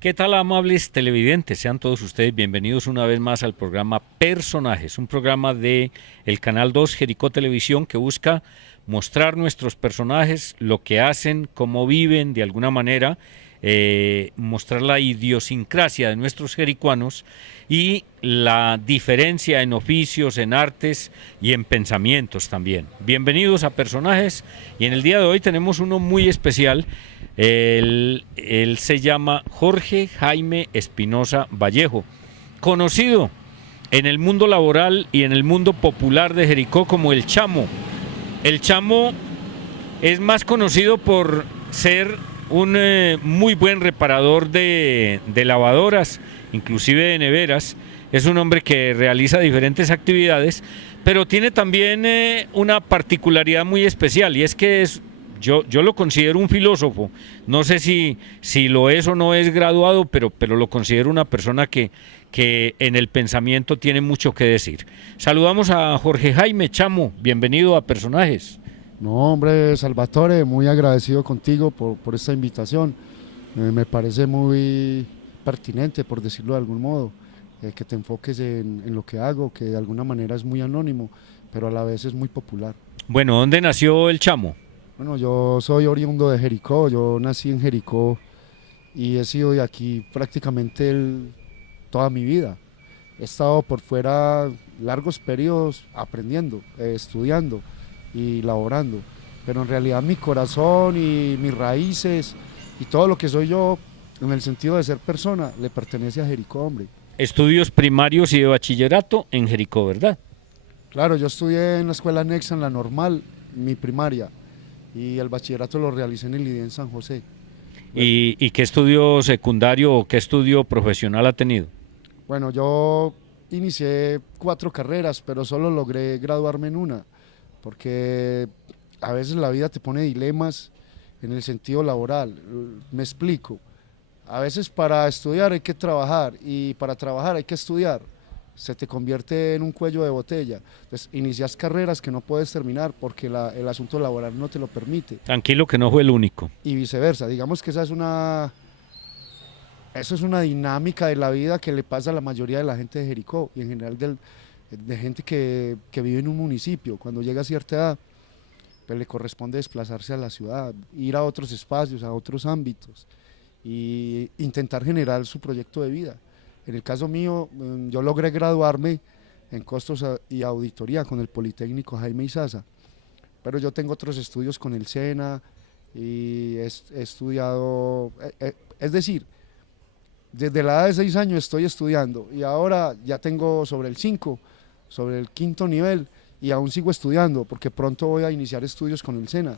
¿Qué tal, amables televidentes? Sean todos ustedes bienvenidos una vez más al programa Personajes, un programa de el Canal 2 Jericó Televisión que busca mostrar nuestros personajes, lo que hacen, cómo viven, de alguna manera, mostrar la idiosincrasia de nuestros jericuanos y la diferencia en oficios, en artes y en pensamientos también. Bienvenidos a Personajes, y en el día de hoy tenemos uno muy especial. Él se llama Jorge Jaime Espinosa Vallejo, conocido en el mundo laboral y en el mundo popular de Jericó como El Chamo. El Chamo es más conocido por ser un muy buen reparador de lavadoras, inclusive de neveras. Es un hombre que realiza diferentes actividades, pero tiene también una particularidad muy especial, y es que yo lo considero un filósofo. No sé si lo es o no es graduado, pero lo considero una persona que en el pensamiento tiene mucho que decir. Saludamos a Jorge Jaime. Chamo, bienvenido a Personajes. No, hombre, Salvatore, muy agradecido contigo por esta invitación. Me parece muy pertinente, por decirlo de algún modo, que te enfoques en lo que hago, que de alguna manera es muy anónimo, pero a la vez es muy popular. Bueno, ¿dónde nació el Chamo? Bueno, yo soy oriundo de Jericó, yo nací en Jericó y he sido de aquí prácticamente toda mi vida. He estado por fuera largos periodos aprendiendo, estudiando y laborando, pero en realidad mi corazón y mis raíces y todo lo que soy yo, en el sentido de ser persona, le pertenece a Jericó, hombre. Estudios primarios y de bachillerato en Jericó, ¿verdad? Claro, yo estudié en la escuela anexa, en la normal, mi primaria, y el bachillerato lo realicé en el IDE en San José. ¿Y qué estudio secundario o qué estudio profesional ha tenido? Bueno, yo inicié 4 carreras, pero solo logré graduarme en una, porque a veces la vida te pone dilemas en el sentido laboral. Me explico. A veces para estudiar hay que trabajar, y para trabajar hay que estudiar. Se te convierte en un cuello de botella. Entonces inicias carreras que no puedes terminar porque el asunto laboral no te lo permite. Tranquilo que no fue el único. Y viceversa. Digamos que eso es una dinámica de la vida que le pasa a la mayoría de la gente de Jericó y en general de gente que vive en un municipio. Cuando llega a cierta edad, pues le corresponde desplazarse a la ciudad, ir a otros espacios, a otros ámbitos e intentar generar su proyecto de vida. En el caso mío, yo logré graduarme en costos y auditoría con el Politécnico Jaime Izaza, pero yo tengo otros estudios con el SENA y he estudiado, es decir, desde la edad de 6 años estoy estudiando y ahora ya tengo sobre el 5, sobre el 5.º nivel, y aún sigo estudiando porque pronto voy a iniciar estudios con el SENA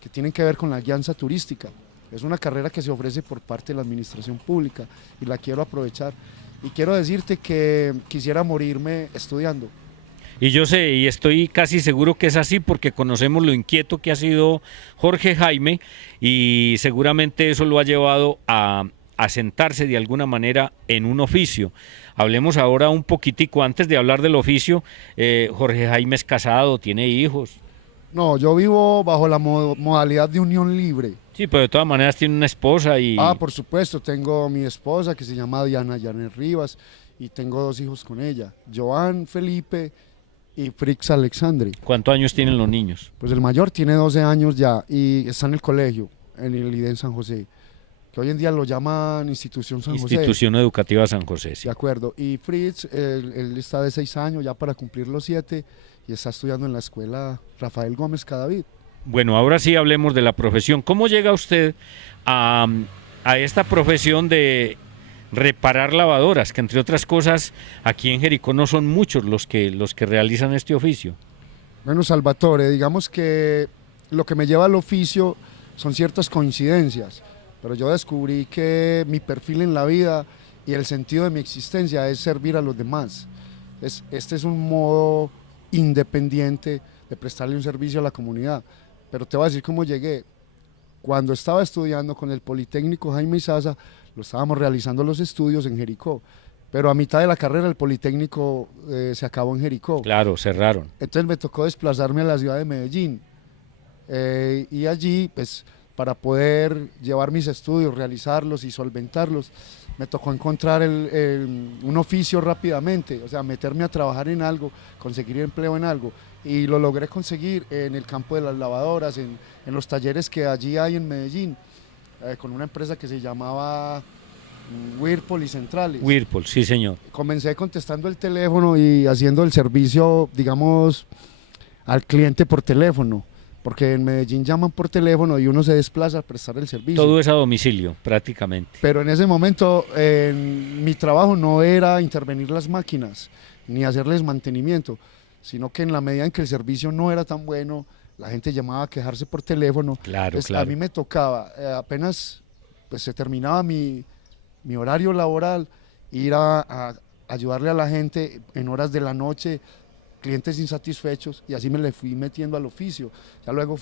que tienen que ver con la guianza turística. Es una carrera que se ofrece por parte de la administración pública y la quiero aprovechar. Y quiero decirte que quisiera morirme estudiando. Y yo sé, y estoy casi seguro que es así, porque conocemos lo inquieto que ha sido Jorge Jaime, y seguramente eso lo ha llevado a sentarse de alguna manera en un oficio. Hablemos ahora un poquitico, antes de hablar del oficio. Jorge Jaime es casado, tiene hijos. No, yo vivo bajo la modalidad de unión libre. Sí, pero de todas maneras tiene una esposa y... Por supuesto, tengo mi esposa que se llama Diana Yanes Rivas y tengo 2 hijos con ella, Joan Felipe y Frix Alexandre. ¿Cuántos años tienen los niños? Pues el mayor tiene 12 años ya y está en el colegio, en el IDE en San José, que hoy en día lo llaman Institución San José. Institución Educativa San José, sí. De acuerdo. Y Fritz, él está de 6 años ya para cumplir los 7 y está estudiando en la escuela Rafael Gómez Cadavid. Bueno, ahora sí hablemos de la profesión. ¿Cómo llega usted a esta profesión de reparar lavadoras? Que entre otras cosas, aquí en Jericó no son muchos los que realizan este oficio. Bueno, Salvatore, digamos que lo que me lleva al oficio son ciertas coincidencias, pero yo descubrí que mi perfil en la vida y el sentido de mi existencia es servir a los demás. Este es un modo independiente de prestarle un servicio a la comunidad. Pero te voy a decir cómo llegué. Cuando estaba estudiando con el Politécnico Jaime Izaza, lo estábamos realizando los estudios en Jericó, pero a mitad de la carrera el Politécnico se acabó en Jericó. Claro, cerraron. Entonces me tocó desplazarme a la ciudad de Medellín y allí pues para poder llevar mis estudios, realizarlos y solventarlos, me tocó encontrar un oficio rápidamente, o sea, meterme a trabajar en algo, conseguir empleo en algo, y lo logré conseguir en el campo de las lavadoras, en los talleres que allí hay en Medellín, con una empresa que se llamaba Whirlpool y Centrales. Whirlpool, sí señor. Comencé contestando el teléfono y haciendo el servicio, digamos, al cliente por teléfono, porque en Medellín llaman por teléfono y uno se desplaza a prestar el servicio. Todo es a domicilio, prácticamente. Pero en ese momento mi trabajo no era intervenir las máquinas, ni hacerles mantenimiento, sino que en la medida en que el servicio no era tan bueno, la gente llamaba a quejarse por teléfono. Claro, Entonces, claro. a mí me tocaba, apenas pues, se terminaba mi horario laboral, ir a ayudarle a la gente en horas de la noche, clientes insatisfechos, y así me le fui metiendo al oficio. Ya luego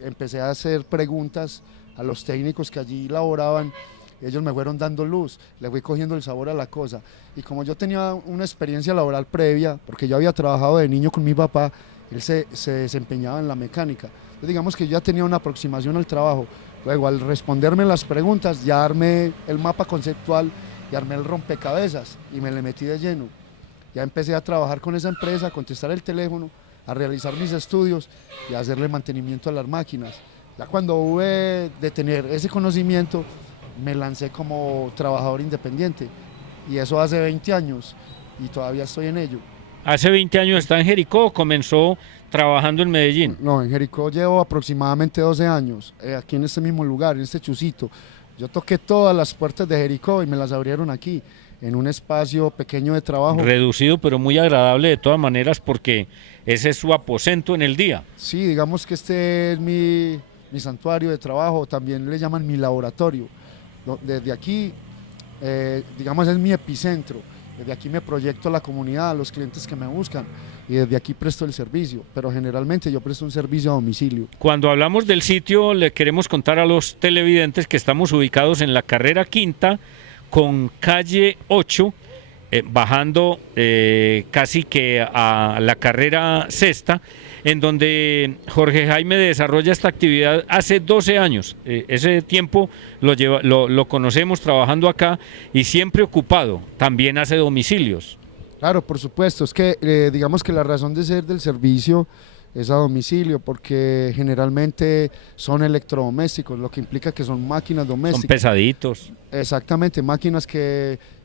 empecé a hacer preguntas a los técnicos que allí laboraban, ellos me fueron dando luz, le fui cogiendo el sabor a la cosa. Y como yo tenía una experiencia laboral previa, porque yo había trabajado de niño con mi papá, él se desempeñaba en la mecánica. Entonces digamos que yo ya tenía una aproximación al trabajo. Luego, al responderme las preguntas, ya armé el mapa conceptual y armé el rompecabezas y me le metí de lleno. Ya empecé a trabajar con esa empresa, a contestar el teléfono, a realizar mis estudios y a hacerle mantenimiento a las máquinas. Ya cuando hube de tener ese conocimiento, me lancé como trabajador independiente, y eso hace 20 años y todavía estoy en ello. Hace 20 años está en Jericó, comenzó trabajando en Medellín. No, en Jericó llevo aproximadamente 12 años, aquí en este mismo lugar, en este Chusito. Yo toqué todas las puertas de Jericó y me las abrieron aquí, en un espacio pequeño de trabajo. Reducido, pero muy agradable de todas maneras, porque ese es su aposento en el día. Sí, digamos que este es mi santuario de trabajo, también le llaman mi laboratorio. Desde aquí, digamos, es mi epicentro. Desde aquí me proyecto a la comunidad, a los clientes que me buscan, y desde aquí presto el servicio, pero generalmente yo presto un servicio a domicilio. Cuando hablamos del sitio, le queremos contar a los televidentes que estamos ubicados en la carrera quinta con calle 8, bajando casi que a la carrera sexta, en donde Jorge Jaime desarrolla esta actividad hace 12 años. Ese tiempo lo conocemos trabajando acá y siempre ocupado. También hace domicilios. Claro, por supuesto, es que digamos que la razón de ser del servicio es a domicilio, porque generalmente son electrodomésticos, lo que implica que son máquinas domésticas. Son pesaditos. Exactamente, máquinas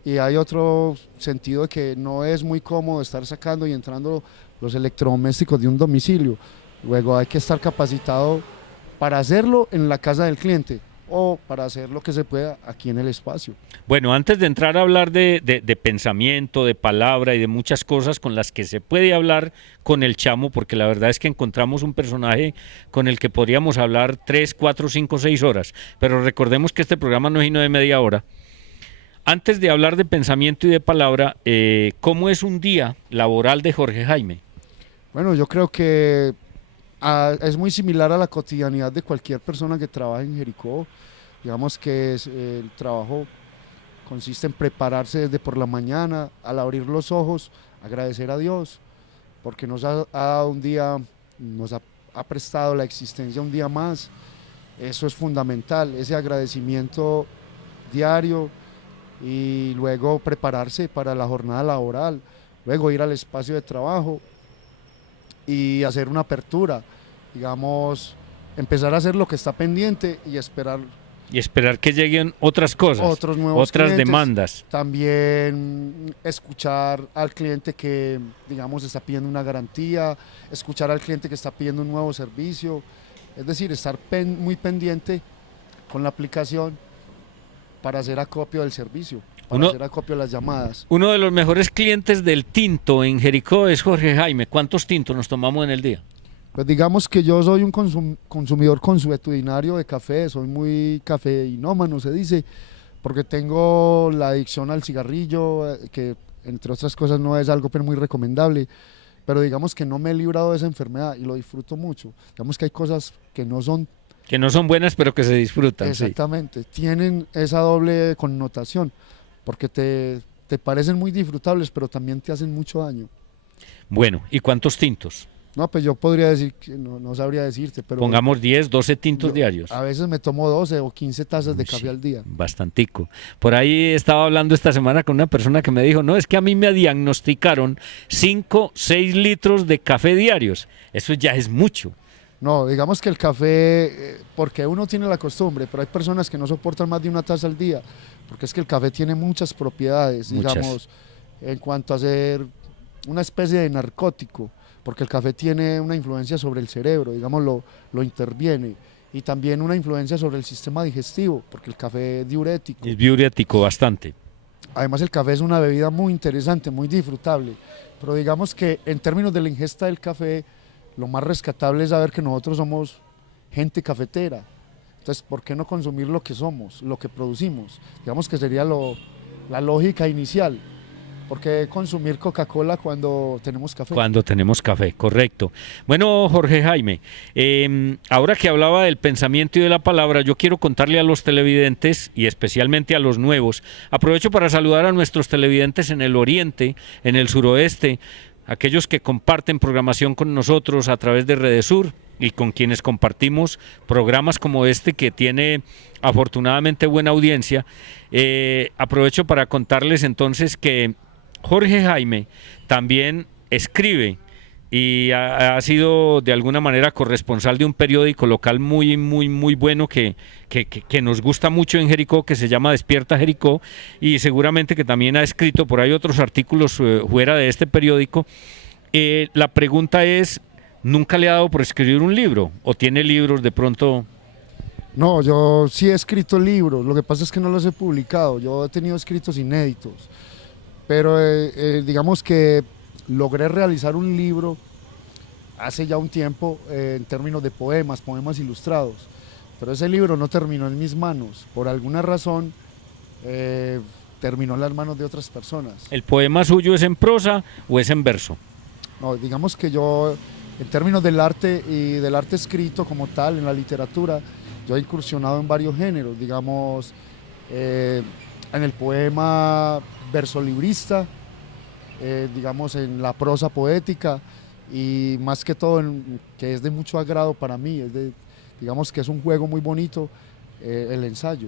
y hay otro sentido de que no es muy cómodo estar sacando y entrando los electrodomésticos de un domicilio. Luego hay que estar capacitado para hacerlo en la casa del cliente o para hacer lo que se pueda aquí en el espacio. Bueno, antes de entrar a hablar de pensamiento, de palabra y de muchas cosas con las que se puede hablar con el Chamo, porque la verdad es que encontramos un personaje con el que podríamos hablar 3, 4, 5, 6 horas, pero recordemos que este programa no es sino de media hora. Antes de hablar de pensamiento y de palabra, ¿cómo es un día laboral de Jorge Jaime? Bueno, yo creo que es muy similar a la cotidianidad de cualquier persona que trabaja en Jericó. Digamos que el trabajo consiste en prepararse desde por la mañana, al abrir los ojos, agradecer a Dios, porque nos ha dado un día, nos ha prestado la existencia un día más. Eso es fundamental, ese agradecimiento diario, y luego prepararse para la jornada laboral, luego ir al espacio de trabajo y hacer una apertura, digamos, empezar a hacer lo que está pendiente y esperar. Y esperar que lleguen otras cosas, otros nuevos otras clientes, demandas. También escuchar al cliente que, digamos, está pidiendo una garantía, escuchar al cliente que está pidiendo un nuevo servicio, es decir, estar muy pendiente con la aplicación para hacer acopio del servicio, para hacer acopio de las llamadas. Uno de los mejores clientes del tinto en Jericó es Jorge Jaime. ¿Cuántos tintos nos tomamos en el día? Pues digamos que yo soy un consumidor consuetudinario de café, soy muy cafeinómano, se dice, porque tengo la adicción al cigarrillo, que entre otras cosas no es algo pero muy recomendable, pero digamos que no me he librado de esa enfermedad y lo disfruto mucho. Digamos que hay cosas que no son buenas, pero que se disfrutan. Exactamente, sí. Tienen esa doble connotación, porque te parecen muy disfrutables, pero también te hacen mucho daño. Bueno, ¿y cuántos tintos? No, pues yo podría decir, que no sabría decirte, pero Pongamos 10, 12 tintos diarios. a veces me tomo 12 o 15 tazas de café al día. Bastantico. Por ahí estaba hablando esta semana con una persona que me dijo, no, es que a mí me diagnosticaron 5, 6 litros de café diarios. Eso ya es mucho. No, digamos que el café, porque uno tiene la costumbre, pero hay personas que no soportan más de una taza al día, porque es que el café tiene muchas propiedades, digamos, en cuanto a ser una especie de narcótico, porque el café tiene una influencia sobre el cerebro, digamos, lo interviene, y también una influencia sobre el sistema digestivo, porque el café es diurético. Es diurético bastante. Además, el café es una bebida muy interesante, muy disfrutable, pero digamos que en términos de la ingesta del café, lo más rescatable es saber que nosotros somos gente cafetera. Entonces, ¿por qué no consumir lo que somos, lo que producimos? Digamos que sería la lógica inicial. ¿Por qué consumir Coca-Cola cuando tenemos café? Cuando tenemos café, correcto. Bueno, Jorge Jaime, ahora que hablaba del pensamiento y de la palabra, yo quiero contarle a los televidentes y especialmente a los nuevos. Aprovecho para saludar a nuestros televidentes en el oriente, en el suroeste, aquellos que comparten programación con nosotros a través de Redesur y con quienes compartimos programas como este que tiene afortunadamente buena audiencia. Aprovecho para contarles entonces que Jorge Jaime también escribe y ha sido de alguna manera corresponsal de un periódico local muy bueno que nos gusta mucho en Jericó, que se llama Despierta Jericó, y seguramente que también ha escrito por ahí otros artículos fuera de este periódico. La pregunta es, ¿nunca le ha dado por escribir un libro? ¿O tiene libros de pronto? No, yo sí he escrito libros, lo que pasa es que no los he publicado, yo he tenido escritos inéditos, pero digamos que logré realizar un libro hace ya un tiempo en términos de poemas ilustrados, pero ese libro no terminó en mis manos, por alguna razón terminó en las manos de otras personas. ¿El poema suyo es en prosa o es en verso? No, digamos que yo, en términos del arte y del arte escrito como tal, en la literatura, yo he incursionado en varios géneros, digamos, en el poema versolibrista, digamos en la prosa poética y más que todo que es de mucho agrado para mí, digamos que es un juego muy bonito, el ensayo,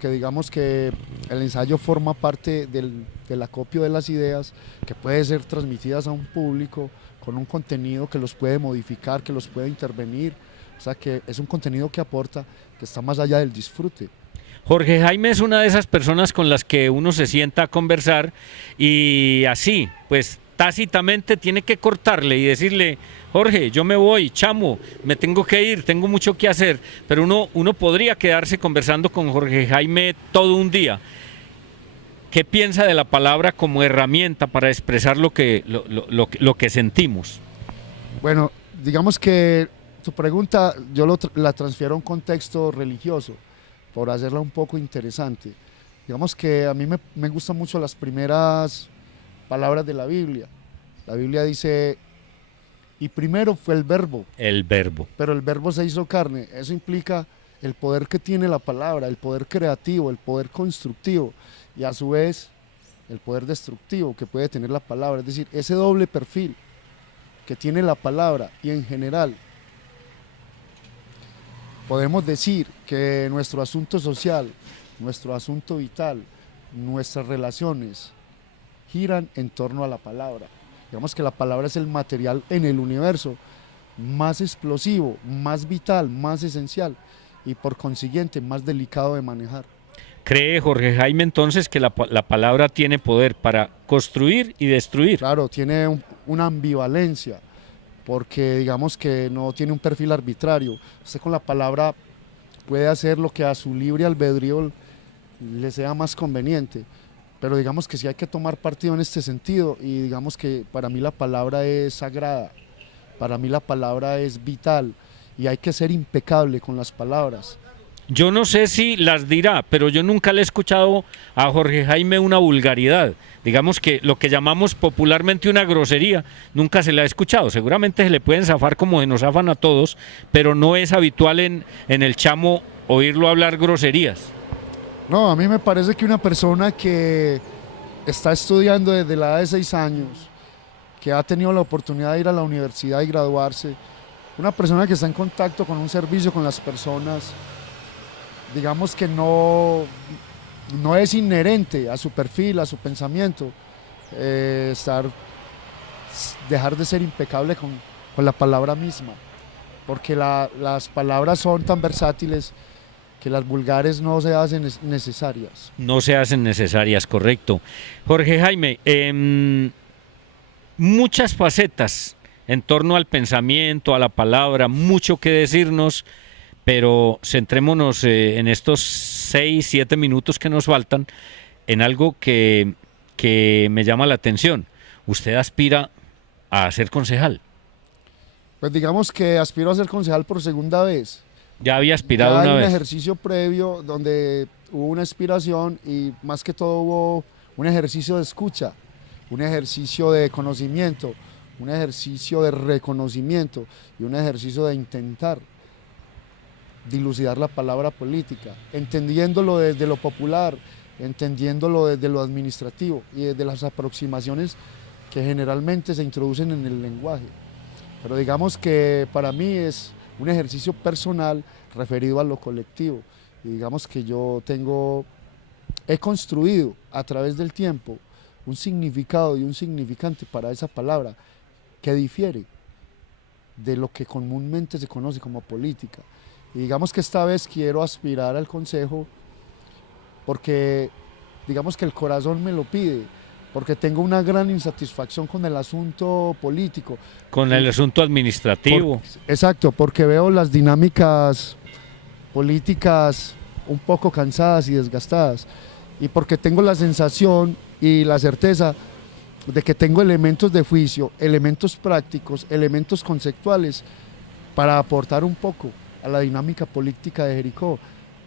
que digamos que el ensayo forma parte del acopio de las ideas que puede ser transmitidas a un público con un contenido que los puede modificar, que los puede intervenir, o sea que es un contenido que aporta, que está más allá del disfrute. Jorge Jaime es una de esas personas con las que uno se sienta a conversar y así, pues tácitamente tiene que cortarle y decirle, Jorge, yo me voy, chamo, me tengo que ir, tengo mucho que hacer, pero uno podría quedarse conversando con Jorge Jaime todo un día. ¿Qué piensa de la palabra como herramienta para expresar lo que sentimos? Bueno, digamos que tu pregunta yo la transfiero a un contexto religioso, por hacerla un poco interesante. Digamos que a mí me gustan mucho las primeras palabras de la Biblia. La Biblia dice, y primero fue el verbo. El verbo. Pero el verbo se hizo carne. Eso implica el poder que tiene la palabra, el poder creativo, el poder constructivo y a su vez el poder destructivo que puede tener la palabra. Es decir, ese doble perfil que tiene la palabra y en general podemos decir que nuestro asunto social, nuestro asunto vital, nuestras relaciones giran en torno a la palabra. Digamos que la palabra es el material en el universo más explosivo, más vital, más esencial y por consiguiente más delicado de manejar. ¿Cree Jorge Jaime entonces que la palabra tiene poder para construir y destruir? Claro, tiene una ambivalencia, porque digamos que no tiene un perfil arbitrario. Usted con la palabra puede hacer lo que a su libre albedrío le sea más conveniente, pero digamos que sí hay que tomar partido en este sentido y digamos que para mí la palabra es sagrada, para mí la palabra es vital y hay que ser impecable con las palabras. Yo no sé si las dirá, pero yo nunca le he escuchado a Jorge Jaime una vulgaridad. Digamos que lo que llamamos popularmente una grosería, nunca se la ha escuchado. Seguramente se le pueden zafar como se nos zafan a todos, pero no es habitual en el chamo oírlo hablar groserías. No, a mí me parece que una persona que está estudiando desde la edad de 6 años que ha tenido la oportunidad de ir a la universidad y graduarse, una persona que está en contacto con un servicio con las personas, digamos que no es inherente a su perfil, a su pensamiento, dejar de ser impecable con la palabra misma, porque las palabras son tan versátiles que las vulgares no se hacen necesarias. No se hacen necesarias, correcto. Jorge Jaime, muchas facetas en torno al pensamiento, a la palabra, mucho que decirnos, pero centrémonos en estos 6, 7 minutos que nos faltan en algo que me llama la atención. Usted aspira a ser concejal. Pues digamos que aspiro a ser concejal por segunda vez. Ya había aspirado una vez. Hay un ejercicio previo donde hubo una aspiración y más que todo hubo un ejercicio de escucha, un ejercicio de conocimiento, un ejercicio de reconocimiento y un ejercicio de intentar dilucidar la palabra política, entendiéndolo desde lo popular, entendiéndolo desde lo administrativo y desde las aproximaciones que generalmente se introducen en el lenguaje. Pero digamos que para mí es un ejercicio personal referido a lo colectivo. Y digamos que he construido a través del tiempo un significado y un significante para esa palabra que difiere de lo que comúnmente se conoce como política. Y digamos que esta vez quiero aspirar al consejo porque digamos que el corazón me lo pide, porque tengo una gran insatisfacción con el asunto político. Con el asunto administrativo. Exacto, porque veo las dinámicas políticas un poco cansadas y desgastadas, y porque tengo la sensación y la certeza de que tengo elementos de juicio, elementos prácticos, elementos conceptuales para aportar un poco a la dinámica política de Jericó,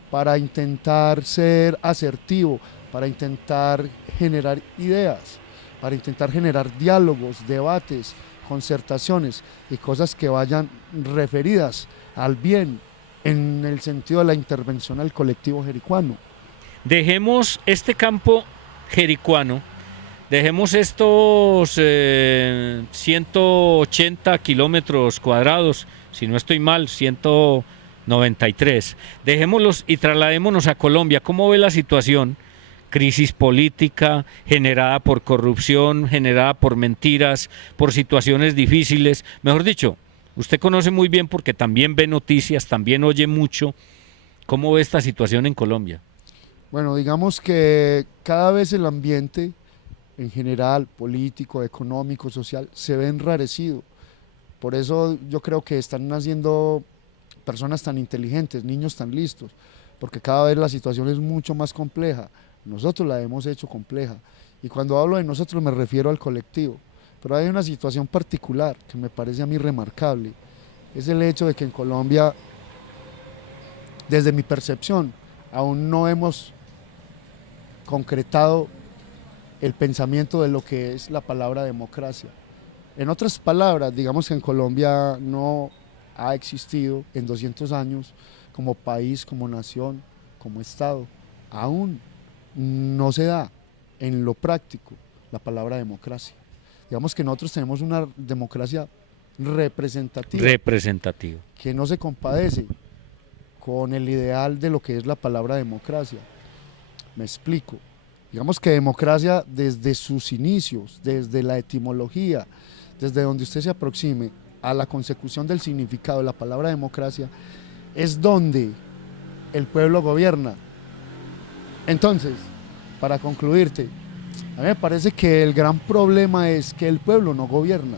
para intentar ser asertivo, para intentar generar ideas, para intentar generar diálogos, debates, concertaciones y cosas que vayan referidas al bien en el sentido de la intervención al colectivo jericuano. Dejemos este campo jericuano, dejemos estos 180 kilómetros cuadrados, si no estoy mal, 193. Dejémoslos y trasladémonos a Colombia. ¿Cómo ve la situación? Crisis política generada por corrupción, generada por mentiras, por situaciones difíciles. Mejor dicho, usted conoce muy bien porque también ve noticias, también oye mucho. ¿Cómo ve esta situación en Colombia? Bueno, digamos que cada vez el ambiente en general, político, económico, social, se ve enrarecido. Por eso yo creo que están naciendo personas tan inteligentes, niños tan listos, porque cada vez la situación es mucho más compleja. Nosotros la hemos hecho compleja, y cuando hablo de nosotros me refiero al colectivo, pero hay una situación particular que me parece a mí remarcable, es el hecho de que en Colombia, desde mi percepción, aún no hemos concretado el pensamiento de lo que es la palabra democracia. En otras palabras, digamos que en Colombia no ha existido en 200 años como país, como nación, como Estado, aún no se da en lo práctico la palabra democracia. Digamos que nosotros tenemos una democracia representativa, que no se compadece con el ideal de lo que es la palabra democracia. Me explico. Digamos que democracia desde sus inicios, desde la etimología, desde donde usted se aproxime a la consecución del significado de la palabra democracia, es donde el pueblo gobierna. Entonces, para concluirte, a mí me parece que el gran problema es que el pueblo no gobierna.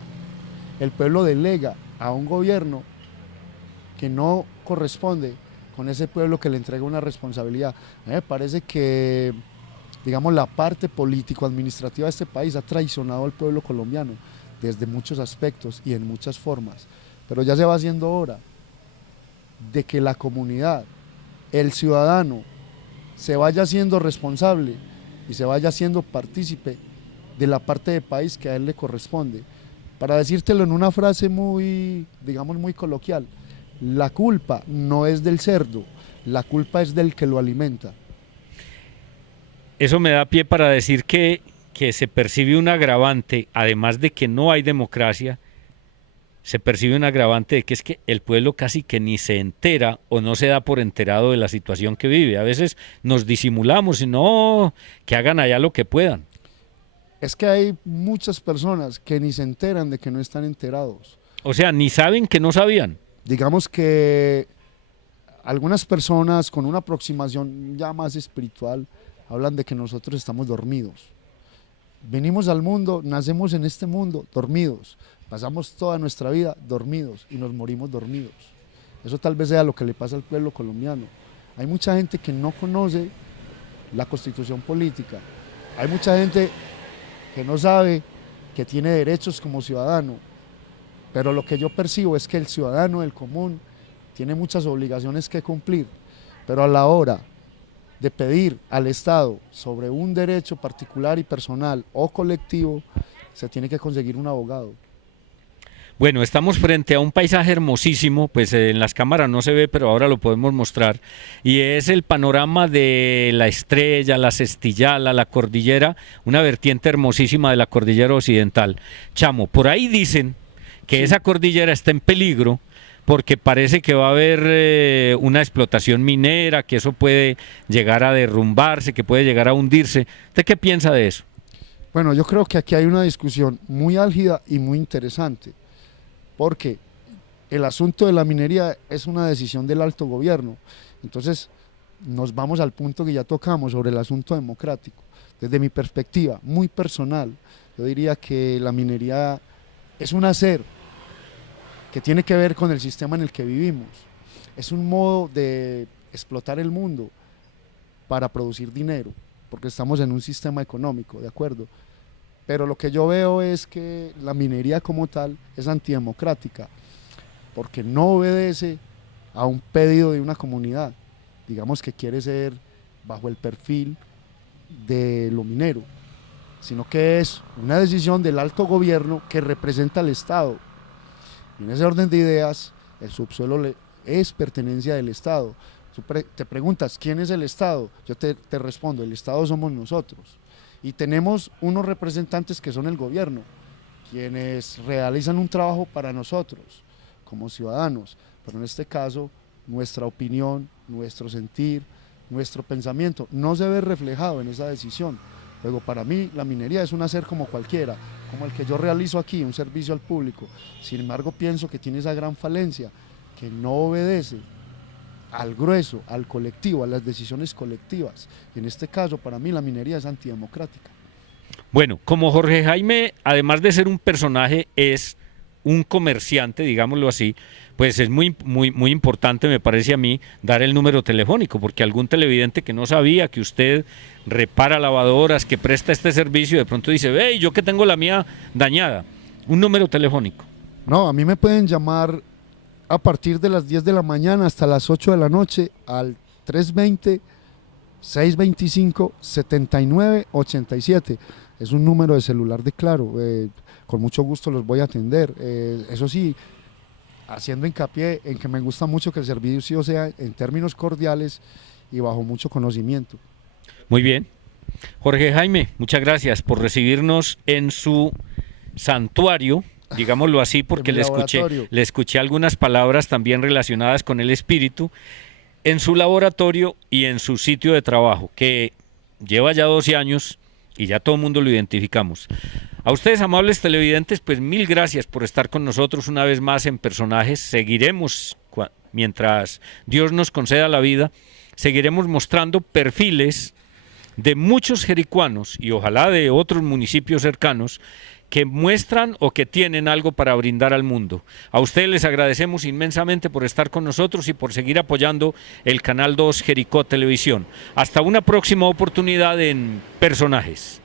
El pueblo delega a un gobierno que no corresponde con ese pueblo que le entrega una responsabilidad. A mí me parece que, digamos, la parte político-administrativa de este país ha traicionado al pueblo colombiano desde muchos aspectos y en muchas formas. Pero ya se va haciendo hora de que la comunidad, el ciudadano, se vaya siendo responsable y se vaya siendo partícipe de la parte del país que a él le corresponde. Para decírtelo en una frase muy, digamos, muy coloquial, la culpa no es del cerdo, la culpa es del que lo alimenta. Eso me da pie para decir que que se percibe un agravante, además de que no hay democracia, se percibe un agravante de que es que el pueblo casi que ni se entera o no se da por enterado de la situación que vive. A veces nos disimulamos y no, que hagan allá lo que puedan. Es que hay muchas personas que ni se enteran de que no están enterados. O sea, ni saben que no sabían. Digamos que algunas personas con una aproximación ya más espiritual hablan de que nosotros estamos dormidos. Venimos al mundo, nacemos en este mundo dormidos, pasamos toda nuestra vida dormidos y nos morimos dormidos. Eso tal vez sea lo que le pasa al pueblo colombiano. Hay mucha gente que no conoce la constitución política, hay mucha gente que no sabe que tiene derechos como ciudadano, pero lo que yo percibo es que el ciudadano del común tiene muchas obligaciones que cumplir, pero a la hora de pedir al Estado sobre un derecho particular y personal o colectivo, se tiene que conseguir un abogado. Bueno, estamos frente a un paisaje hermosísimo, pues en las cámaras no se ve, pero ahora lo podemos mostrar, y es el panorama de la Estrella, la Cestillala, la cordillera, una vertiente hermosísima de la cordillera occidental. Chamo, por ahí dicen que sí, esa cordillera está en peligro, porque parece que va a haber una explotación minera, que eso puede llegar a derrumbarse, que puede llegar a hundirse. ¿Usted qué piensa de eso? Bueno, yo creo que aquí hay una discusión muy álgida y muy interesante, porque el asunto de la minería es una decisión del alto gobierno. Entonces, nos vamos al punto que ya tocamos sobre el asunto democrático. Desde mi perspectiva muy personal, yo diría que la minería es un hacer que tiene que ver con el sistema en el que vivimos. Es un modo de explotar el mundo para producir dinero, porque estamos en un sistema económico, ¿de acuerdo? Pero lo que yo veo es que la minería como tal es antidemocrática, porque no obedece a un pedido de una comunidad, digamos que quiere ser bajo el perfil de lo minero, sino que es una decisión del alto gobierno que representa al Estado. Y en ese orden de ideas, el subsuelo es pertenencia del Estado. Te preguntas, ¿quién es el Estado? Yo te respondo, el Estado somos nosotros. Y tenemos unos representantes que son el gobierno, quienes realizan un trabajo para nosotros, como ciudadanos. Pero en este caso, nuestra opinión, nuestro sentir, nuestro pensamiento no se ve reflejado en esa decisión. Luego, para mí, la minería es un hacer como cualquiera, como el que yo realizo aquí, un servicio al público. Sin embargo, pienso que tiene esa gran falencia, que no obedece al grueso, al colectivo, a las decisiones colectivas. Y en este caso, para mí, la minería es antidemocrática. Bueno, como Jorge Jaime, además de ser un personaje, es un comerciante, digámoslo así, pues es muy importante, me parece a mí, dar el número telefónico, porque algún televidente que no sabía que usted repara lavadoras, que presta este servicio, de pronto dice, ve, yo que tengo la mía dañada, un número telefónico. No, a mí me pueden llamar a partir de las 10 de la mañana hasta las 8 de la noche al 320-625-7987. Es un número de celular de Claro, con mucho gusto los voy a atender. Eso sí, haciendo hincapié en que me gusta mucho que el servicio sea en términos cordiales y bajo mucho conocimiento. Muy bien. Jorge Jaime, muchas gracias por recibirnos en su santuario, digámoslo así, porque le escuché algunas palabras también relacionadas con el espíritu, en su laboratorio y en su sitio de trabajo, que lleva ya 12 años y ya todo el mundo lo identificamos. A ustedes, amables televidentes, pues mil gracias por estar con nosotros una vez más en Personajes. Seguiremos, mientras Dios nos conceda la vida, seguiremos mostrando perfiles de muchos jericuanos y ojalá de otros municipios cercanos que muestran o que tienen algo para brindar al mundo. A ustedes les agradecemos inmensamente por estar con nosotros y por seguir apoyando el Canal 2 Jericó Televisión. Hasta una próxima oportunidad en Personajes.